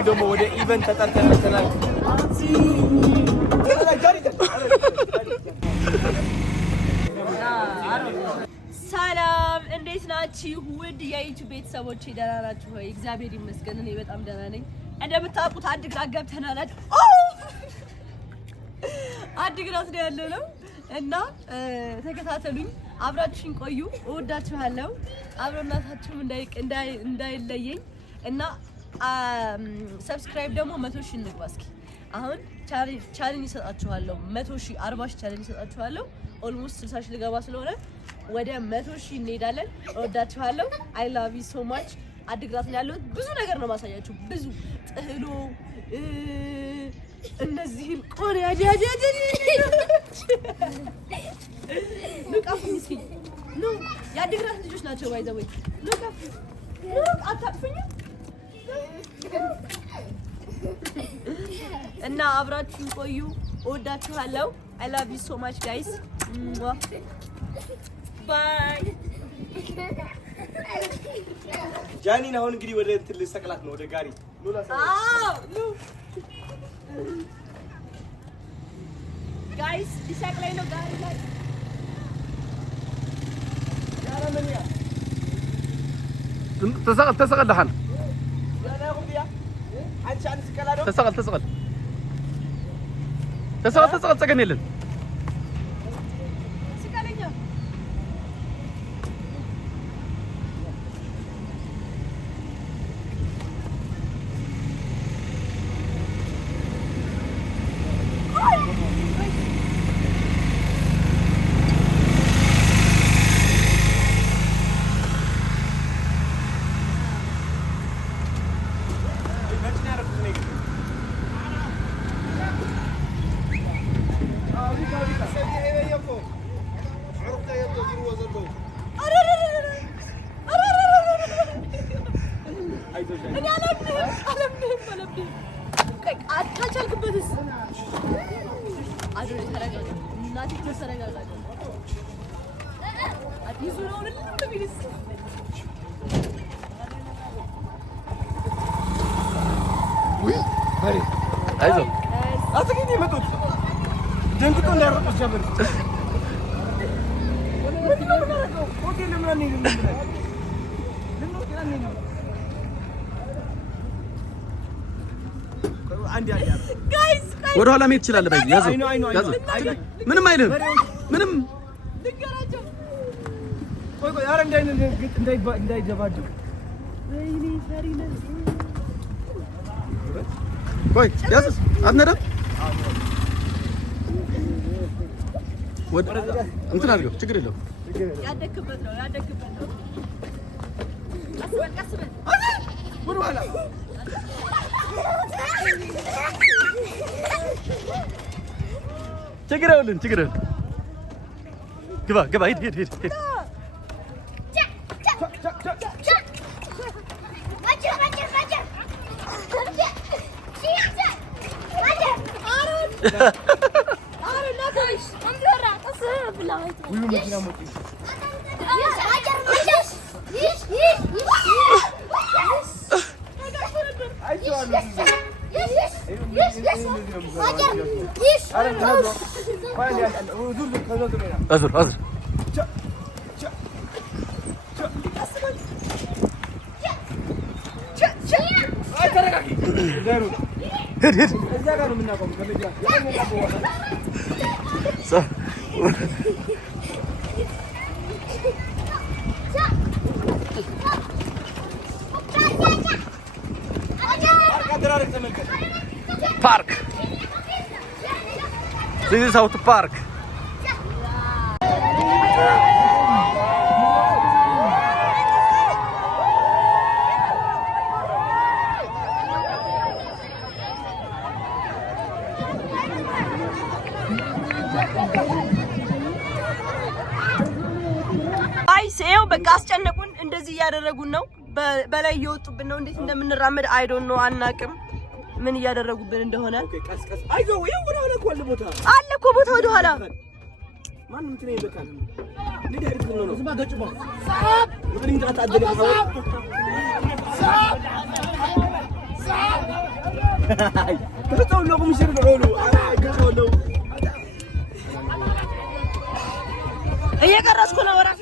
አሁን ደግሞ ወደ ኢቨንት ተጠርተን መተናል። ሰላም እንዴት ናችሁ? ውድ የዩቲዩብ ቤተሰቦቼ ደህና ናችሁ ወይ? እግዚአብሔር ይመስገን እኔ በጣም ደህና ነኝ። እንደምታውቁት አድግራት ገብተናል። አድግራት ነው ያለነው እና ተከታተሉኝ፣ አብራችሁኝ ቆዩ። እወዳችኋለሁ። አብሮናታችሁ እንዳይለየኝ እና ሰብስክራይብ ደግሞ 100,000 እንግባ እስኪ። አሁን ቻሌንጅ ይሰጣችኋለሁ። 100,000 40,000 ቻሌንጅ ይሰጣችኋለሁ። ኦልሞስት 60,000 ልገባ ስለሆነ ወደ 100,000 እንሄዳለን። እወዳችኋለሁ። አይ ላቭ ዩ ሶ ማች። አድግራት ነው ያለሁት። ብዙ ነገር ነው ማሳያችሁ። ብዙ ጥህሎ እነዚህን ቆሪያ ንቃፉኝ እስኪ ኑ። የአድግራት ልጆች ናቸው ባይዘወይ ንቃፉ። አታጥፉኝ እና አብራችሁን ቆዩ። እወዳችኋለሁ። አይ ላቭ ዩ ሶ ማች ጋይስ። ባይ። ጃኒን አሁን እንግዲህ ወደ እንትን ልሰቅላት ነው፣ ወደ ጋሪ ሉላ ጋይስ ሊሰቅለኝ ነው ጋሪ ላይ تسقل دحن تسقل تسقل يلن አይዞህ አትገኝ መጡት ደንግጦ እንዳይሮጥ ጀምር ወደ ኋላ መሄድ ትችላለህ። ባይ ያዘው ምንም አይልም። ምንም ድንገራቸው ቆይ አረ እንዳይደባደብ ወይኔ ፈሪ ነኝ። ቆይ ያዘው አትነዳም። ወደ እንትን አድርገው ችግር የለውም። ያደክበት ነው። ቀስ በል ወደ ኋላ ችግር የለውም። ግባ ሂድ أزر هد Park. This is how to park. አይሴው በቃ አስጨነቁን። እንደዚህ እያደረጉን ነው። በላይ እየወጡብን ነው። እንዴት እንደምንራመድ አይ ዶንት ኖ አናቅም። ምን እያደረጉብን እንደሆነ ቀስቀስ አይዞህ። ወይ ወደ ኋላ ቆል ቦታ አለ እኮ ቦታ ወደ ኋላ ማን እንትን ይበቃል። ለዲ አይደል ነው ዝም አገጭባ ሳብ ወዲህ እንዳታደለ ሳብ كنت أقول لكم يصير العلو قالوا له هي قرص كنا وراك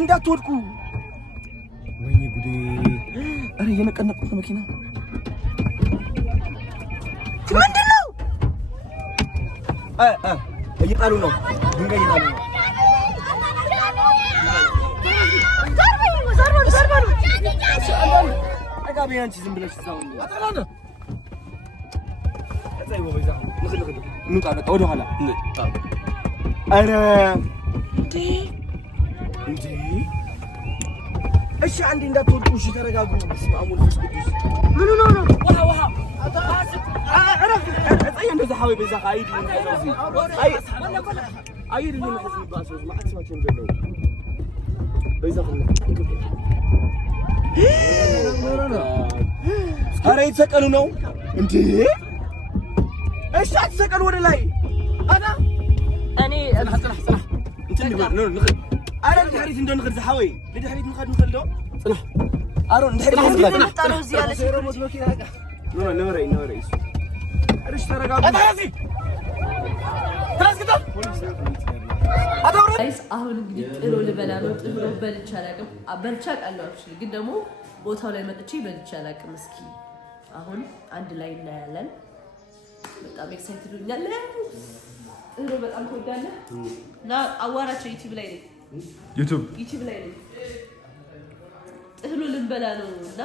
እንዳትወድቁ ወይኔ ጉዴ አረ የነቀነቁት መኪና ምንድነው እየጣሉ ነው ድንጋይ እየጣሉ ነው ዘርበሉ አጋቢ አንቺ ዝም ብለሽ ተዛው አጣላና አጣይ ወይዛ ንخل እንውጣ በቃ ወደ ኋላ አረ እንዴ እሺ አንዴ እንዳትወድቁ እሺ ተረጋጉ ስማሙል ፍስቅዱስ ምን ነው ውሃ አረፍ አጣይ እንደዛ ሐوي በዛ ቃይድ አይ ልጅ ነው ህዝብ ባሶስ ማአትማቸው እንደለው በዛ አረ ይተቀሉ ነው እንዴ እሺ አትሰቀሉ ወደ ላይ አና እኔ صلاح እንትን ነው ንخل አረ ድሕሪት እንደንخل ዝሐወይ ድሕሪት ንخد ንخልዶ صلاح አሮን ድሕሪት ንخل ታረው እዚህ ያለ ሴሮሞት መኪና ነው ነውረይ አረሽ ተረጋጉ አታዚ ትራስከታ ጋይስ አሁን እንግዲህ ጥሎ ልበላ ነው ጥሎ በልቻ አላውቅም በልቻ ቃለው ግን ደግሞ ቦታው ላይ መጥቼ በልቻ አላውቅም እስኪ አሁን አንድ ላይ እናያለን በጣም ኤክሳይትድ ሆኛል ጥሎ በጣም ተወዳለ እና አዋራቸው ዩቲዩብ ላይ ነው ዩቲዩብ ላይ ነው ጥሎ ልንበላ ነው እና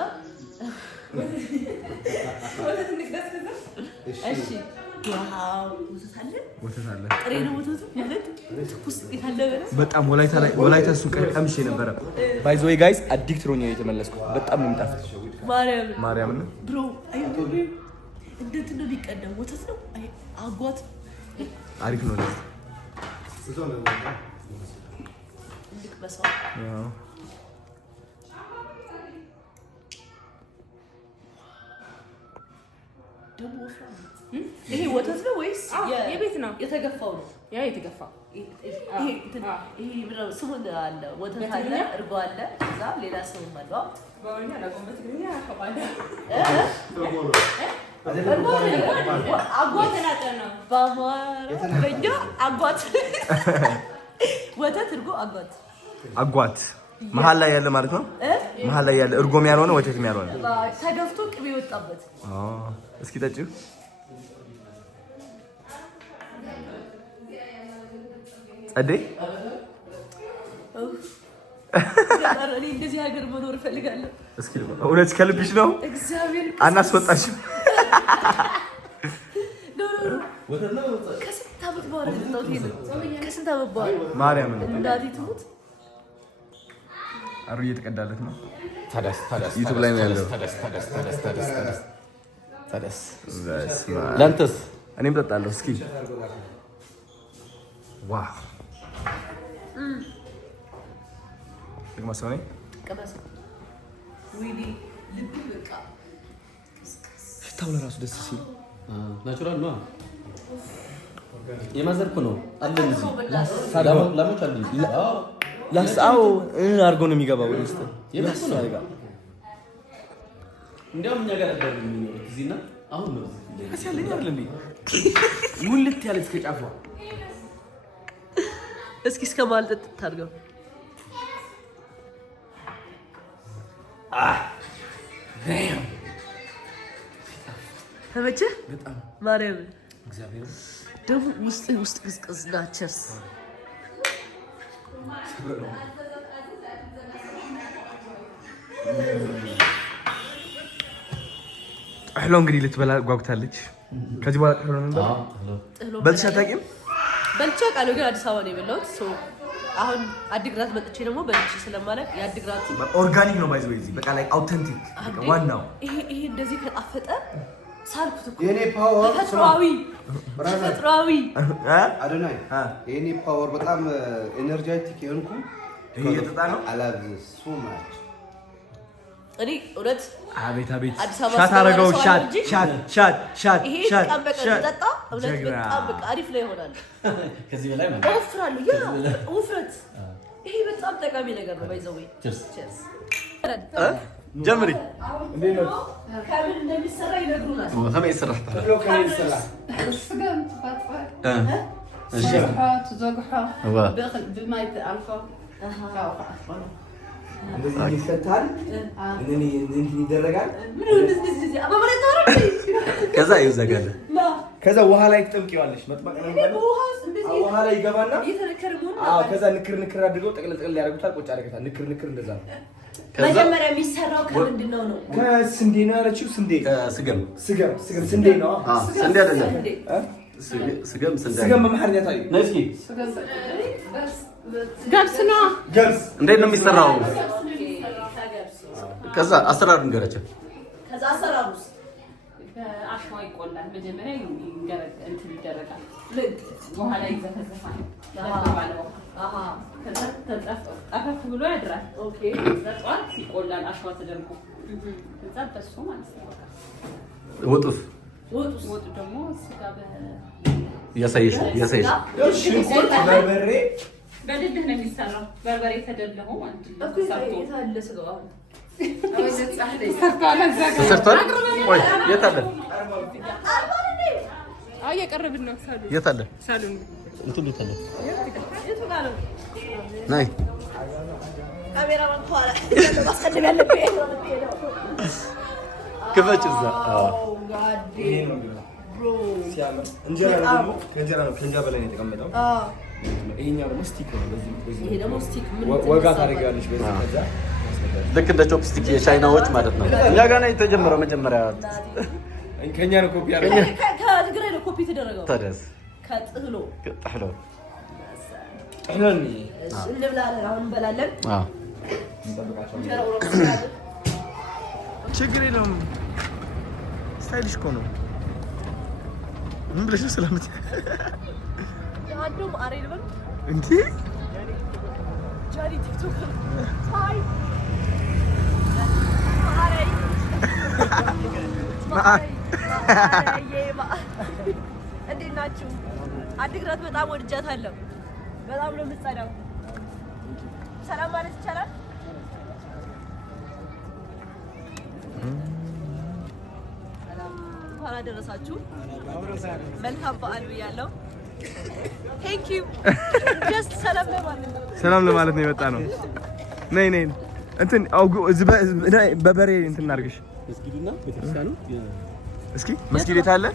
ወተት ንግዳስከዛ እሺ ዋው ወተት አለ ጥሬ ነው ወተቱ ማለት ትኩስ ይታለበ በጣም ወላይታ ሱቅ ቀምሼ ነበር ባይ ዘ ዌይ ጋይስ አዲክት ሮኝ የተመለስኩት በጣም ነው የሚጣፍጥ ማርያም ነው ብሮ አይ እንዴት ነው ሊቀደም ወተት ነው አይ አጓት አሪፍ ነው ደስ ልክ በሰው ያው ደሞ ይሄ ወተት ነው ወይስ የቤት ነው የተገፋው ነው ያ የተገፋው ይሄ ብለው ስሙን አለ ወተት አለ እርጎ አለ እዛ ሌላ ስም አለው ባወኛ ለቆምበት ግኛ አከባለ አጓት ነው በኛ አጓት ወተት እርጎ አጓት መሃል ላይ ያለ ማለት ነው መሃል ላይ ያለ እርጎም ያልሆነ ወተትም ያልሆነ ተገፍቶ ቅቤ ወጣበት እስኪ ጠጪው ጸዴ እኔ እንደዚህ ሀገር መኖር እፈልጋለሁ እስኪ እውነት ከልብሽ ነው እግዚአብሔር አናስወጣሽም ወተት ነው ከስንት ዓመት በኋላ ነው ከስንት ዓመት በኋላ ማርያም እንዳዲ ትሙት አሩ እየተቀዳለት ነው ታዳስ ዩቲዩብ ላይ ነው ያለው ታዳስ ላንተስ እኔም ጠጣለሁ እስኪ ዋው ለማሰኔ ከበሰ ወይኔ ልብ በቃ ሽታው ለራሱ ደስ ሲል ናቹራል ነው የማዘርኩ ነው አለን እዚህ ላሞች አሉ ላስአው አርጎ ነው የሚገባው ውስጥ የማስ ነው አይጋ እንዴውም እኛ ጋር ነበር የሚኖረው እዚህና አሁን ነው አሳለኝ አይደል እንዴ ሙልት ያለ እስከ ጫፏ እስኪ እስከማልጠጥ ታርገው damn ተመቸ በጣም ማርያም እግዚአብሔር ደም ውስጥ ቅዝቅዝ ናቸርስ አህሎ እንግዲህ ልትበላ ጓጉታለች ከዚህ በኋላ ቀረ ነበር በልቻ ታቂም በልቻ ቃሉ ግን አዲስ አበባ ነው የበላሁት ሶ አሁን አዲግራት መጥቼ ደግሞ በልቼ ስለማለቅ ያዲግራት ኦርጋኒክ ነው ባይዘው እዚህ በቃ ላይ አውተንቲክ ዋናው ይሄ እንደዚህ ከጣፈጠ ሳልኩት እኮ የኔ ፓወር ተፈጥሯዊ አዶናይ የኔ ፓወር በጣም ኤነርጂቲክ የሆንኩ ይሄ የተጣ ነው አላዝ ሶ ማች እኔ እውነት አቤት አዲስ አበባ ሻት አረጋው ሻት ይሄ ቀበቀ ተጠጣ እውነት በጣም በቃ አሪፍ ላይ ይሆናል ከዚህ በላይ ማለት ወፍራለሁ ያ ውፍረት ይሄ በጣም ጠቃሚ ነገር ነው ባይዘው ቺርስ ጀምሪ እንዴት ነው ከምን እንደሚሰራ ይነግሩናል ከመ ይሰራ ከምን ይሰራ السجن تفطفط እሺ تزقحه وا بماء الكحول እንደዚህ ይፈታል እኔ ይደረጋል ምን እንደዚህ አባባለ ታረክ ከዛ ይዘጋል ከዛ ውሃ ላይ ትጠምቂዋለሽ መጥመቅ ነው ውሃ ላይ ይገባና ከዛ ንክር አድርገው ጠቅለል ያደርጉታል ቁጭ አድርገታል ንክር እንደዛ ነው መጀመሪያ የሚሰራው ከምንድነው ነው ከስንዴ ነው ያለችው ስንዴ ስገም ስንዴ ነው ስንዴ አይደለም ስገም በመሐርኛ ታዩ ነስኪ ገብስ ነው እንዴት ነው የሚሰራው ከዛ አሰራር እንገራቸው ከዛ አሰራሩስ አሽዋ ይቆላል መጀመሪያ እንትን ይደረጋል ውሃ ላይ ይዘፈዘፋል ከዛ ተጠፍፍ ብሎ ያድራል ኦኬ ዘጧት ይቆላል አሽዋ ተደርጎ ከዛ በሱ ማለት ነው ወጡስ ወጡ ደግሞ ስጋ ያሳይሽ ሽንኩርት በርበሬ በድድህ ነው የሚሰራው በርበሬ ተደልሞ ማለት ነው እኮ የታለ ስጋው ሰርቷል ወይ የት አለ አይ የቀረብን ነው ሳሉ የት አለ ሳሉን እንትን የት አለ የቱ ጋር ነው ናይ ካሜራማን ኋላ ማስቀደም ያለብኝ ክፈች እዛ ጋዴ ብሮ ሲያምር እንጀራ ደግሞ ከእንጀራ ነው ከእንጀራ በላይ ነው የተቀመጠው ይሄኛው ደግሞ ስቲክ ነው በዚህ ይሄ ደግሞ ስቲክ ምን ወጋ ታደርጋለሽ በዚህ ከዛ ልክ እንደ ቾፕስቲክ የቻይናዎች ማለት ነው እኛ ጋር ነው የተጀመረው መጀመሪያ ከኛ ነው ኮፒ ያደረገ ከትግራይ ነው ኮፒ ተደረገው ታዲያስ ከጥህሎ ጥህሎኒ እሺ እንብላለን አሁን እንበላለን ችግር የለውም ስታይልሽ እኮ ነው ምን ብለሽ ሰላምት አንዱም አሬ ልበል እንዴ ጃሪ ቲክቶክ ሃይ እንዴት ናችሁ? አዲግራት በጣም ወድጃታለሁ። በጣም ነው የምትጸዳው። ሰላም ማለት ይቻላል? እንኳን አደረሳችሁ። መልካም በዓል ብያለሁ። ቴንክ ዩ ጀስት ሰላም ለማለት ነው የመጣ ነው። ነይ እንትን በበሬ እንትን እናድርግሽ መስጊዱና ቤተክርስቲያኑ እስኪ መስጊድ የት አለ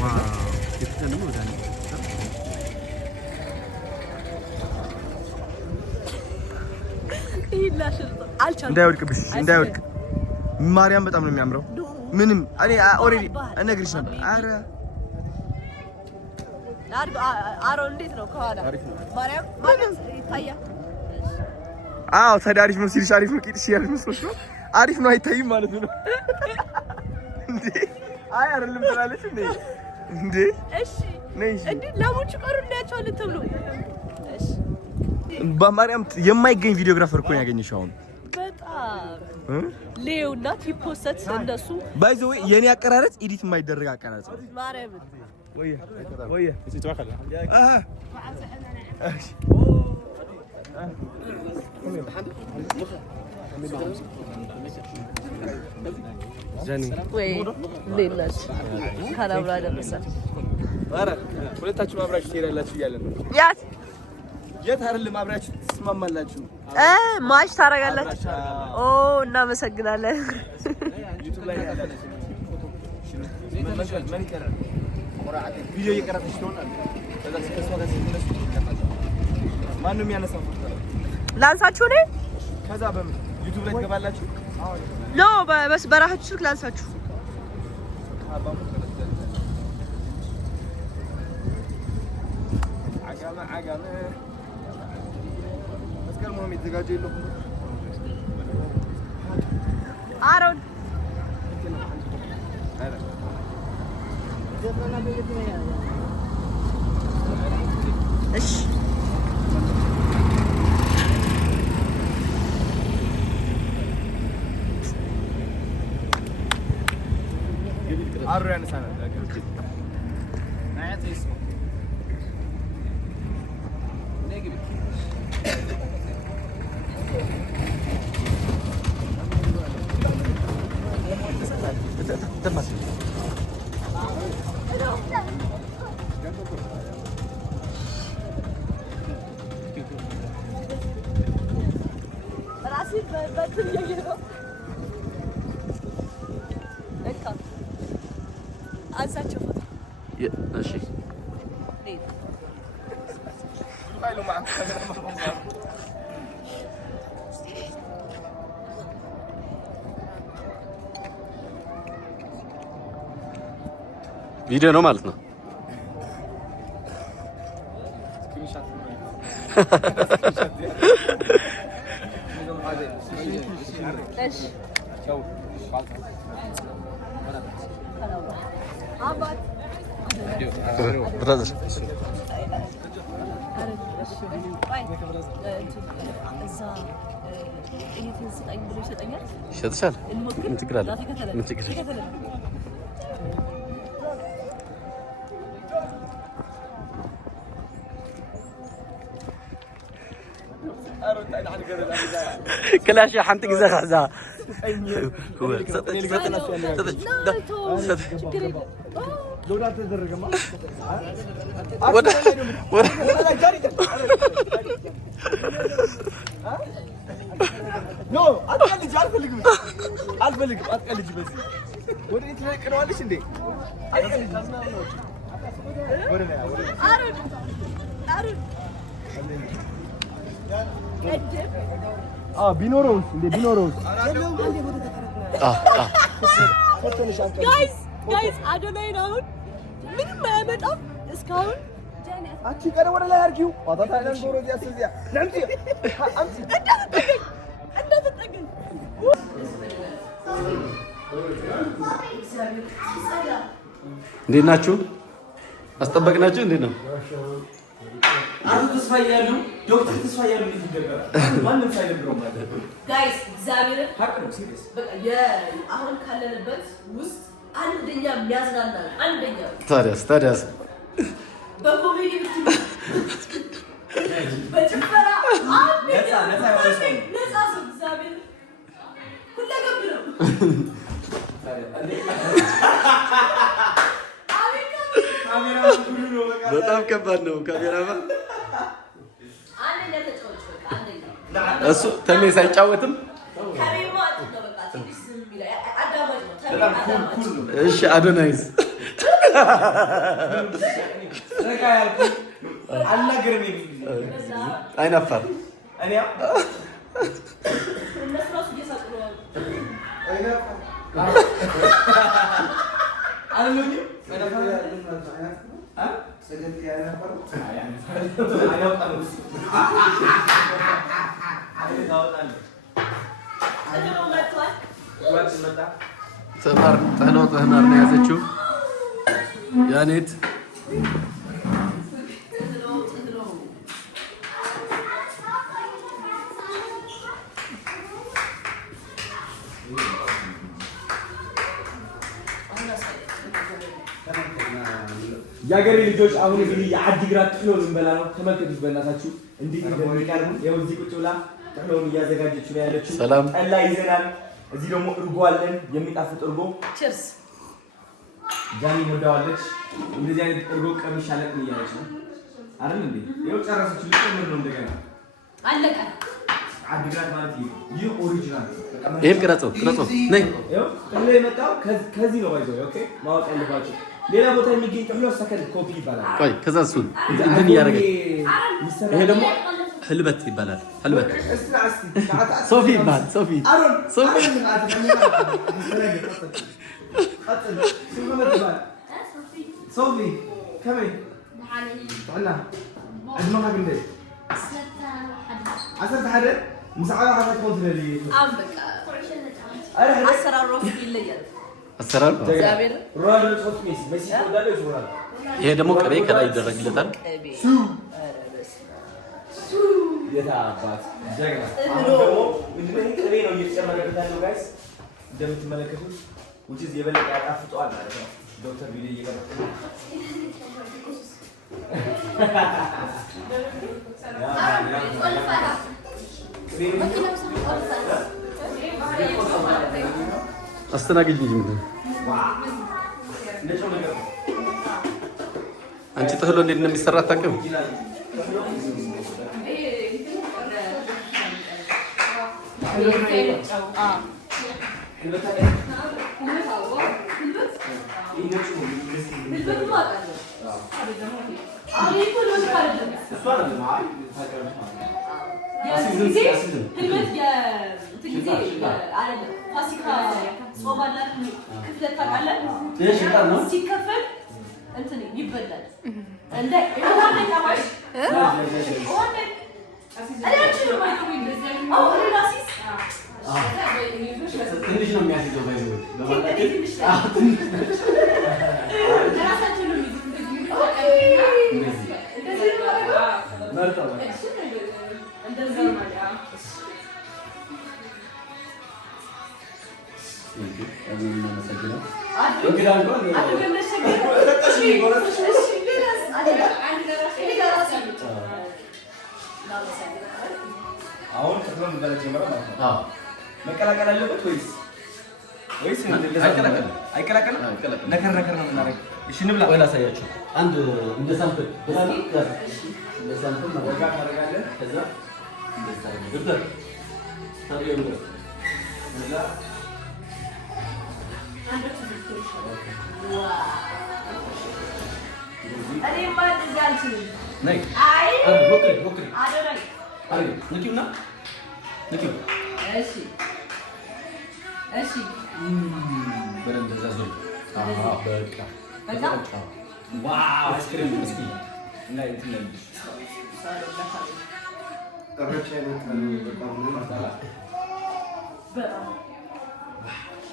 ዋው ቤተክርስቲያን ደግሞ ወዳኔ እንዳይወድቅብሽ እንዳይወድቅ ማርያም በጣም ነው የሚያምረው ምንም እኔ ኦሬዲ እነግርሽ ነበር አረ አሮ እንዴት ነው ከኋላ ማርያም ማለት ይታያል አዎ ታዲያ ነው ሲልሽ አሪፍ ነው ቂጥሽ ያለ መስሎሽ ነው አሪፍ ነው አይታይም ማለት ነው እንዴ አይ አይደለም ትላለች እንዴ እሺ ነይ እንዴ ለሞቹ ቀሩ እንዳያቻለን ተብሎ እሺ በማርያም የማይገኝ ቪዲዮግራፈር እኮ ያገኘሽው አሁን በጣም ሌውና ቲፖሰት እንደሱ ባይዘው የኔ አቀራረጽ ኤዲት የማይደረግ አቀራረጽ ማርያም ወይ እዚህ ተዋከለ ጃኒ ወይ ሌላች ካላብራ ደረሰ አረ ሁለታችሁ አብራችሁ ትሄዳላችሁ እያለ ነው የት አይደለም አብራችሁ ትስማማላችሁ ማች ታረጋላችሁ ኦ እናመሰግናለን ዩቲዩብ ላይ ያላችሁ ምን ይቀራል ቪዲዮ እየቀረጽሽ ትሆናል ከዛ ከሷ ጋር ሲነሱ ይቀርጻል ማንንም ያነሳው ላንሳችሁ ነው ከዛ በምን ዩቲዩብ ላይ ትገባላችሁ ኖ በስ በራሳችሁ ስልክ ላንሳችሁ አጋማ መስቀል ነው የሚዘጋጀው የለው አሮን እሺ አሩ ያነሳናል ናያት ይስማ ነግሪ ተማስ ራሴን በእንትን እያየሁ ነው። በቃ አንሳቸው ፎቶ። እሺ ቪዲዮ ነው ማለት ነው። ብራዘር ይሰጥሻል። ምን ችግር አለ? ምን ችግር አለ? كلاش حنت جزاخ حزا هو لو لا تدرج ما ولا جاري نو اتقلج الفلق اتقلج بس ودي تلقنوالش እንዴ اتقلج ቢኖረውስ እንዴ ቢኖረውስ ጋይስ አዶናይ ነው ምንም አያመጣም እስካሁን አቺ ቀረ ወደ ላይ አርጊው አታታለን ዶሮ ያስዚያ ለምቲ አምቲ እንዳትጠገኝ እንዴት ናችሁ? አስጠበቅናችሁ? እንዴት ነው? አቶ ተስፋያሉ ዶክተር ተስፋያሉ ይገባል ማንም ሳይደብረው ማለት ጋይስ እግዚአብሔር ሀቅ ነው ሲሪየስ በቃ አሁን ካለንበት ውስጥ አንደኛ የሚያዝናና አንደኛ ታዲያስ በኮሜዲ ብትሉ በጭፈራ ነፃ ሰው እግዚአብሔር ሁለገብ ነው። በጣም ከባድ ነው። ካሜራማን አንደኛ ተጫዋች በቃ አንደኛ እሱ ተሜ ሳይጫወትም እሺ አዶናይስ አይናፋር ተህናር ነው ያዘችው ያኔት ያገሬ ልጆች አሁን እንግዲህ የአዲግራት ጥሎን እንበላ ነው። ተመልከቱት በእናታችሁ እንዴት እንደሚቀርቡ ይኸው እዚህ ቁጭ ብላ ጥሎን እያዘጋጀች ነው ያለችው። ሰላም ጠላ ይዘናል። እዚህ ደግሞ እርጎ አለን፣ የሚጣፍጥ እርጎ። ቺርስ ጃኒ ወዳዋለች። እንደዚህ አይነት እርጎ ቀምሽ አለቅን እያለች ነው አይደል እንዴ? ይኸው ጨረሰች። ልጨምር ነው እንደገና አለቀ። አዲግራት ማለት ይሄ ኦሪጂናል ይሄም ቅረጸው ነይ። ይኸው ጥሎ የመጣው ከዚህ ነው ባይዘው። ኦኬ ማወቅ ያለባችሁ ሌላ ቦታ የሚገኝ ጥሎ ሰከንድ ኮፒ ይባላል። ቆይ ከዛ እሱን እንትን እያደረገ ይሄ ደግሞ ህልበት ይባላል። ህልበት ሶፊ ይባላል። ሶፊ كمي تعالى أجمعها قلبي عسرت حدا مساعدة حدا كنت لي عمك أسرع روح الليل አሰራር እግዚአብሔር ሮናልዶ ጾት ሚስ ሜሲ ወዳለው ይዞራል። ይሄ ደግሞ ቅቤ ከላይ ይደረግለታል። የታባት ጀግና አሁን ደግሞ ምንድነው ቅቤ ነው እየተጨመረበት ያለው ጋይስ እንደምትመለከቱት which is የበለጠ ያጣፍጠዋል ማለት ነው። ዶክተር ቢል ይገባ አስተናግጅ እንጂ አንቺ ጥህሎ እንዴት እንደሚሰራ አታውቅም? ሲከፈል እንትን ይበላል እንደ ትንሽ ነው የሚያስይዘው ባይዘው አሁን ከፍለን መበላት ጀመረ ማለት ነው። አዎ መቀላቀል አለበት ወይስ አይቀላቀልም? አይቀላቀልም። ነከር ነው የምናደርገው። እሺ እንብላ ወይ ላሳያችሁ። አንድ እንደ ሳምፕል ብላኒ እንደ ሳምፕል ወጋ ታደርጋለህ። ከዛ እንደዛ ዶክተር ታዲያ ነው ከዛ እኔ ማለት እንዳልኩ ነይ አይ ሞክሪ አደረኝ አይ ንኪውና ንኪው እሺ በደንብ ተዛዘው። በቃ ዋው አይስክሪም እስኪ እና እንትን ነው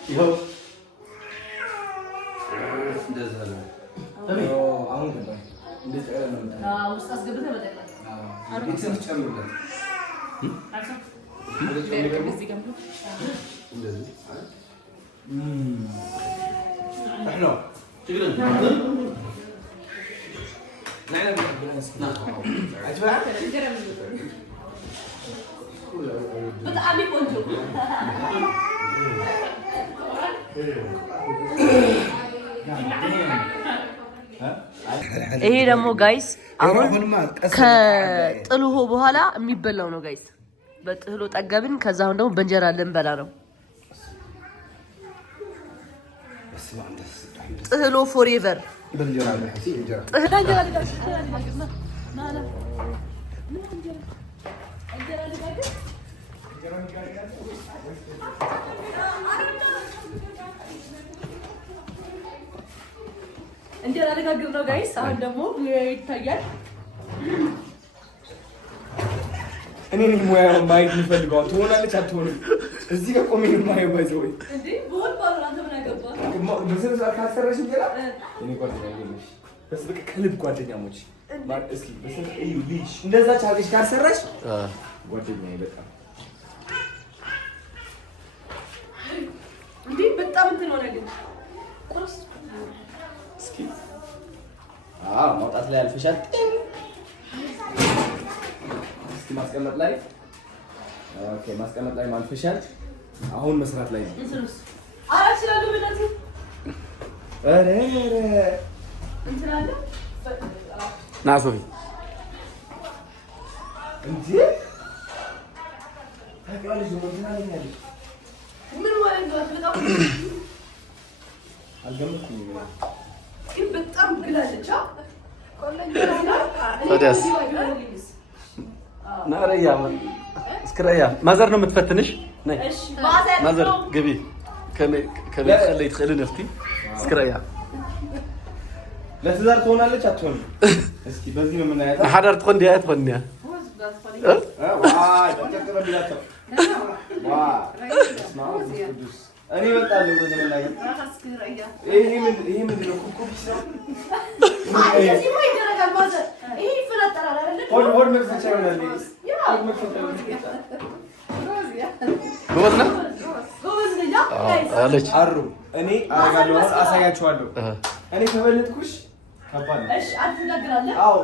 ይኸው እንደዛ ነው። አሁን ገባኝ። እንደዚህ ነው ማለት ነው። ውስጥ አስገብተህ መጠቅለል አርቢትም ጨምሩለት በጣም ቆንጆ ይሄ ደግሞ ጋይስ አሁን ከጥልሆ በኋላ የሚበላው ነው ጋይስ። በጥህሎ ጠገብን። ከዛ አሁን ደግሞ በእንጀራ ልንበላ ነው። ጥህሎ ፎሬቨር እንጀራ ልጋግር ነው ጋይስ። አሁን ደግሞ ይታያል። እኔ ሙያ ማየት የምፈልገው ትሆናለች አትሆንም? እዚህ ጋር ቆሜ ማየው ባይዘው እንዴ ቦል ባሉ አንተ ምን ያገባ በስነ ስርዓት ካሰረሽ እንጀራ እኔ ጓደኛ አይደለሽ። በስ በቃ ከልብ ጓደኛሞች እስኪ በስነ እዩ ልጅ እንደዛ ቻርጅ ካሰረሽ ጓደኛዬ በጣም እንዴ በጣም እንትን ሆነ ግን ቁርስ እስኪ ማውጣት ላይ አልፈሻል። እስኪ ማስቀመጥ ላይ ኦኬ፣ ማስቀመጥ ላይ ማልፈሻል። አሁን መስራት ላይ ነው። አራችላሉ ብለቱ አረ እንትን አለ ና ሶፊ እንዴ ታውቂዋለሽ ነው ትናለኛለሽ። ምን ማለት ነው? በጣም አልገመትኩም ግን በጣም ግላለች። ታዲያስ ናረያ እስክራያ ማዘር ነው የምትፈትንሽ። ነይ ማዘር ግቢ ከቤት ከለይ ትخلي ነፍቲ እስክራያ ለትዳር ትሆናለች አትሆንም? እስኪ በዚህ ነው የምናያት። ሐዳር ትሆን ዲያ ትሆን ዲያ ዋይ ተከተበላቸው እኔ እወጣለሁ ወደ ላይ ይሄ ምን ነው ኩኩቢስ ነው? እዚህ ወይ ይደረጋል ማዘር። ይሄ ይፈላጠራል አይደል? ሆድ መክፈቻ ይሆናል። ጎበዝ ነው ጎበዝ ነው። አለች አሩ እኔ አረጋለሁ አሳያችኋለሁ። እኔ ከበለጥኩሽ ከባድ ነው። እሺ አትናገራለህ? አዎ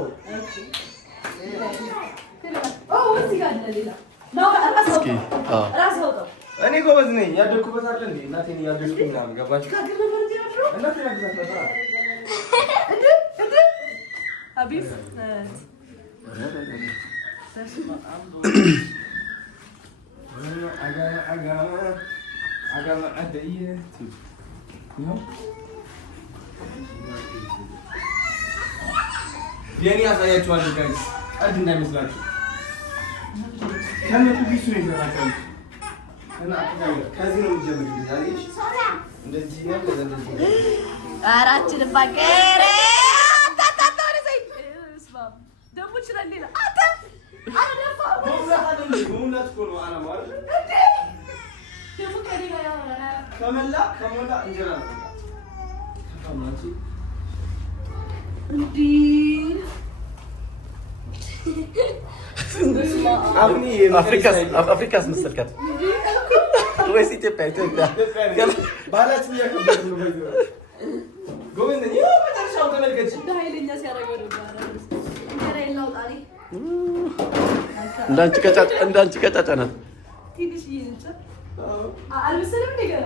እዚህ ጋር አለ ሌላ ነው። ራስ አውጣው። እኔ ጎበዝ ነኝ። ያደግኩበት አይደል እንዴ? እናቴን ያደግኩኝ ምናምን ገባችሁ? እናቴን ያደግኩት ነበር። ሀቢብ የኔ ያሳያችኋለሁ ጋይስ፣ ቀልድ እንዳይመስላችሁ። ከነቱ ቢሱ ነው ይዘራካል እና ከዚህ ነው የሚጀምረው። ዛሬ እንደዚህ ነው እንደዚህ ነው። አራችንም ባቀረ አታታታው ለሰይ እስማ ደሞ ይችላል ሌላ አታ አረፋ ሙላት እኮ ነው አና ማለት እንዴ ደሞ ከሌላ ያወራ ከሞላ እንጀራ ነው ተቀማጪ እንዴ አፍሪካስ መሰልካት ወይስ ኢትዮጵያ ባህላችን ያከበሩ ነው ባይዘው ጎበዝ ነኝ። መጨረሻው ተመልከች እንደ ኃይለኛ ሲያደርገው ነበር እንጀራ ይላውጣሪ እንዳንቺ ቀጫጫ ናት። ትንሽ ይንጭ አልመሰለም እንደ ገና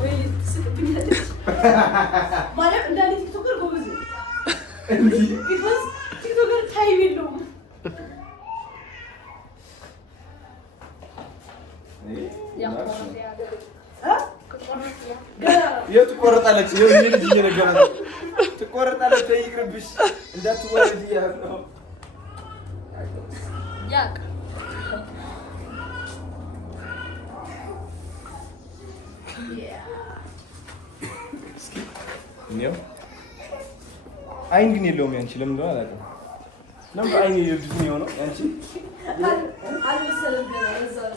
ወይ ስብኝለች ማለት እንዳለ ቲክቶከር ጎበዝ ነው እንዴ ቢኮዝ ቲክቶከር ታይም የለውም። የት ትቆረጣለች? የዚህ ልጅ እየነገራት ነው። ትቆረጣለች። ይቅርብሽ እንዳትወረድ እያለ ነው። ያቅ አይን ግን የለውም ያንቺ። ለምን እንደሆነ አላውቅም። ለምን አይን የሆነው ያንቺ? አልመሰለም ገና እዛው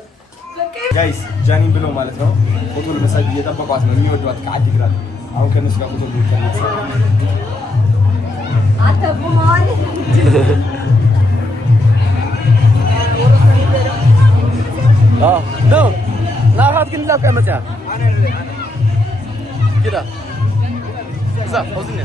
ጋይስ ጃኒን ብለው ማለት ነው ፎቶ ለመሳጅ እየጠበቋት ነው። የሚወዷት ከአዲግራት አሁን ከነሱ ጋር ፎቶ ልትነሳ አተቡማል ነው ናፋት ግን ላቀ መጣ ግዳ እዛ ሆዝነ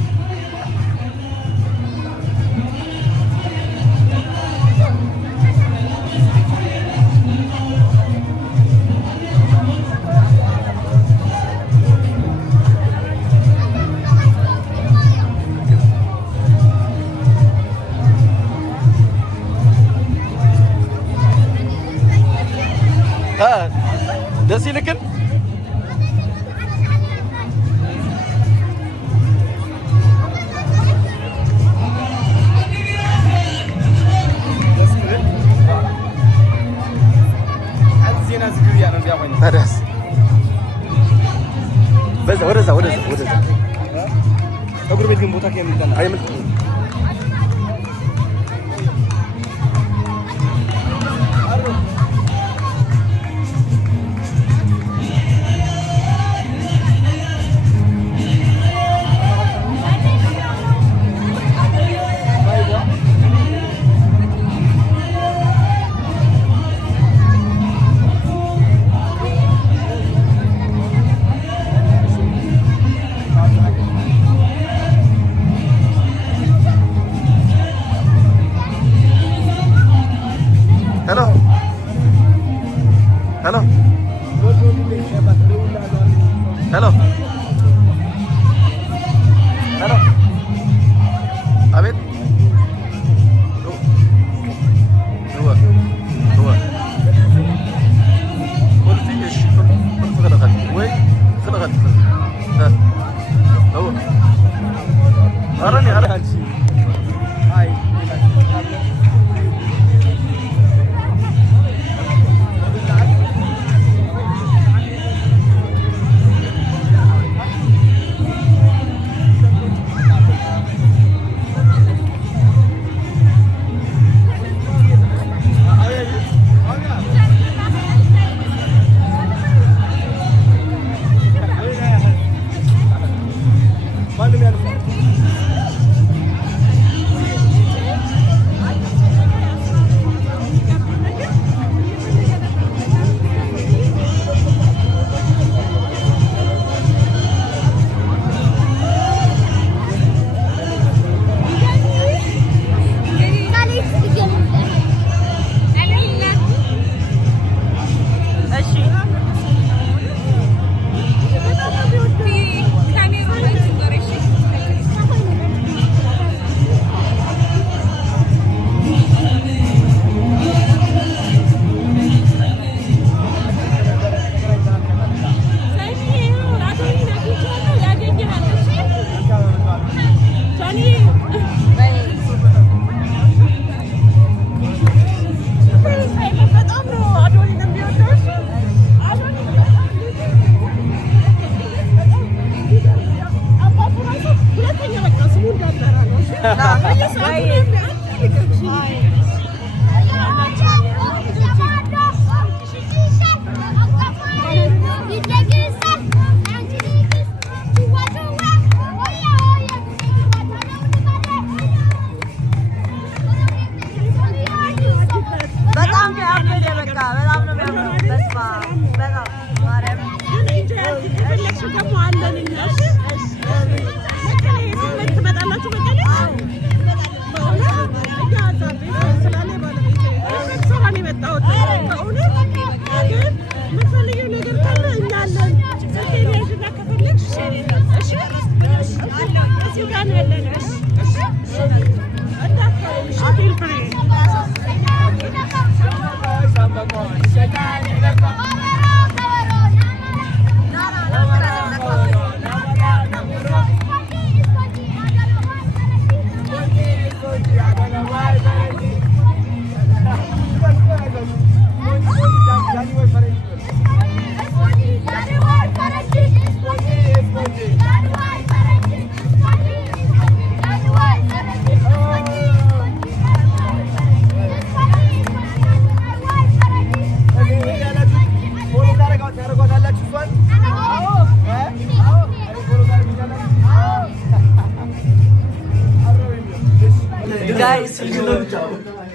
ደስ ይልክን ዜና ዝግብ ያ ነው ያሆነ ታዲያስ ወደዛ ፀጉር ቤት ግን ቦታ ከየምንጠና አይምጥ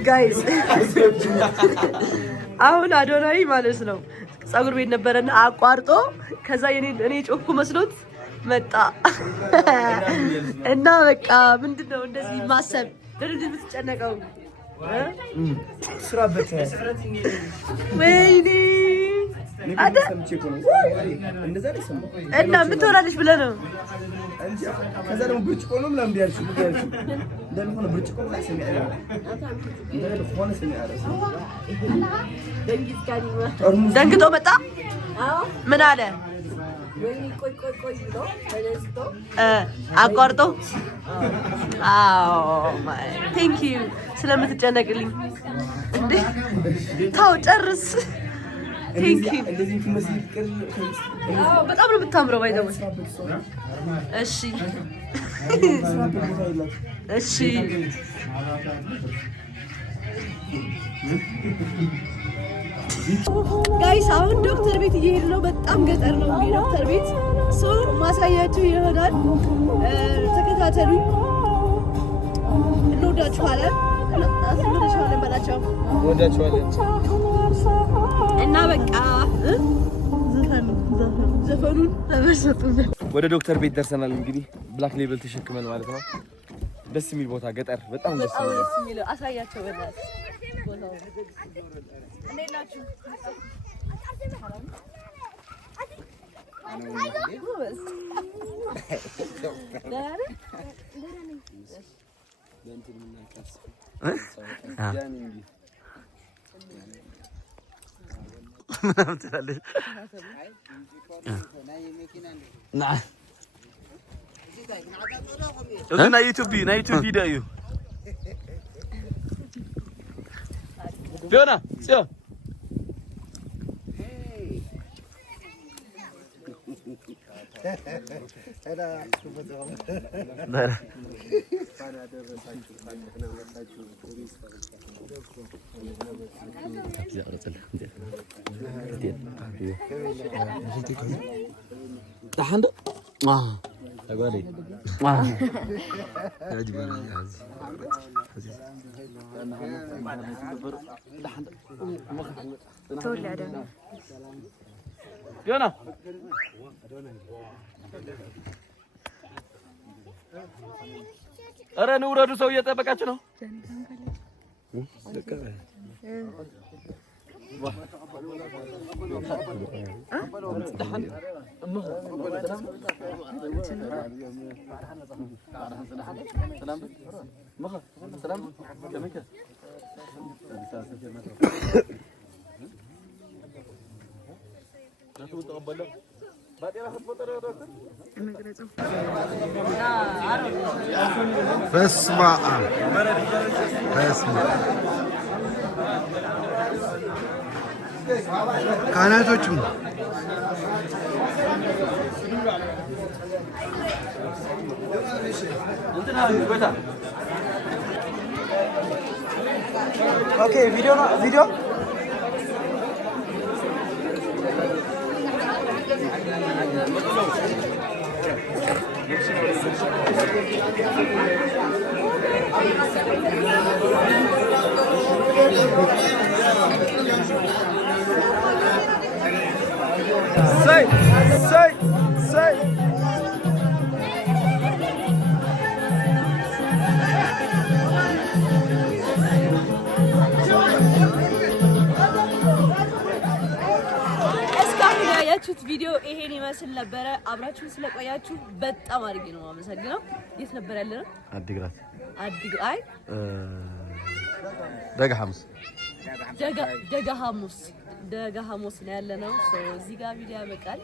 ጋይስ አሁን አዶናይ ማለት ነው ጸጉር ቤት ነበረና አቋርጦ ከዛ እኔ ጮኩ መስሎት መጣ እና በቃ ምንድነው እንደዚህ ማሰብ ለምን ብትጨነቀው ስራበት ወይኔ አዳ እንደዛ ነው እና ምን ትወራለሽ ብለህ ነው ከዛ ደግሞ ብርጭቆ ነው ምናምን ቢያልሽ እንደሆነ ብርጭቆ ላይ ሰሚያለ እንደሆነ ሰሚያለ ደንግጦ መጣ ምን አለ ወይኔ ቆይ ብሎ ተነስቶ አቋርጦ አዎ ቴንክ ዩ ስለምትጨነቅልኝ እንዴ ታው ጨርስ ቴንክ ዩ እንደዚህ ትመስል ቅር አዎ በጣም ነው የምታምረው ባይዘው እሺ እሺ ጋይስ አሁን ዶክተር ቤት እየሄድን ነው በጣም ገጠር ነው ዶክተር ቤት ሶ ማሳያችሁ ይሆናል ተከታተሉ እንወዳችኋለን በላቸው እና በቃ ዘፈኑን ተመሰጡን ወደ ዶክተር ቤት ደርሰናል እንግዲህ ብላክ ሌብል ተሸክመን ማለት ነው ደስ የሚል ቦታ ገጠር በጣም ደስ የሚል አሳያቸው በእናትህ ቦታው እንዴት ናችሁ na YouTube video you Fiona sio Tahan أقولي يا جماعة يا عزيز تولى ده يلا أرى نور أدو سوية تبكاتش نو بسمع ካናቶቹ Okay, video. Say. ያያችሁት ቪዲዮ ይሄን ይመስል ነበር። አብራችሁን ስለቆያችሁ በጣም አድርጌ ነው የማመሰግነው። የት ነበር ያለነው? አዲግራት አይ ደጋ ሐሙስ ነው ያለነው። እዚህ ጋር ቪዲዮ ያበቃል።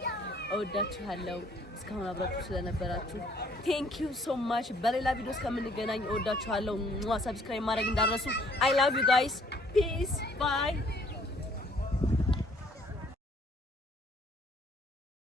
እወዳችኋለሁ እስካሁን አብራችሁ ስለነበራችሁ ቴንክ ዩ ሶ ማች። በሌላ ቪዲዮ እስከምንገናኝ እወዳችኋለሁ። ሰብስክራይብ ማድረግ እንዳትረሱ። አይ ላቭ ዩ ጋይስ ፒስ ባይ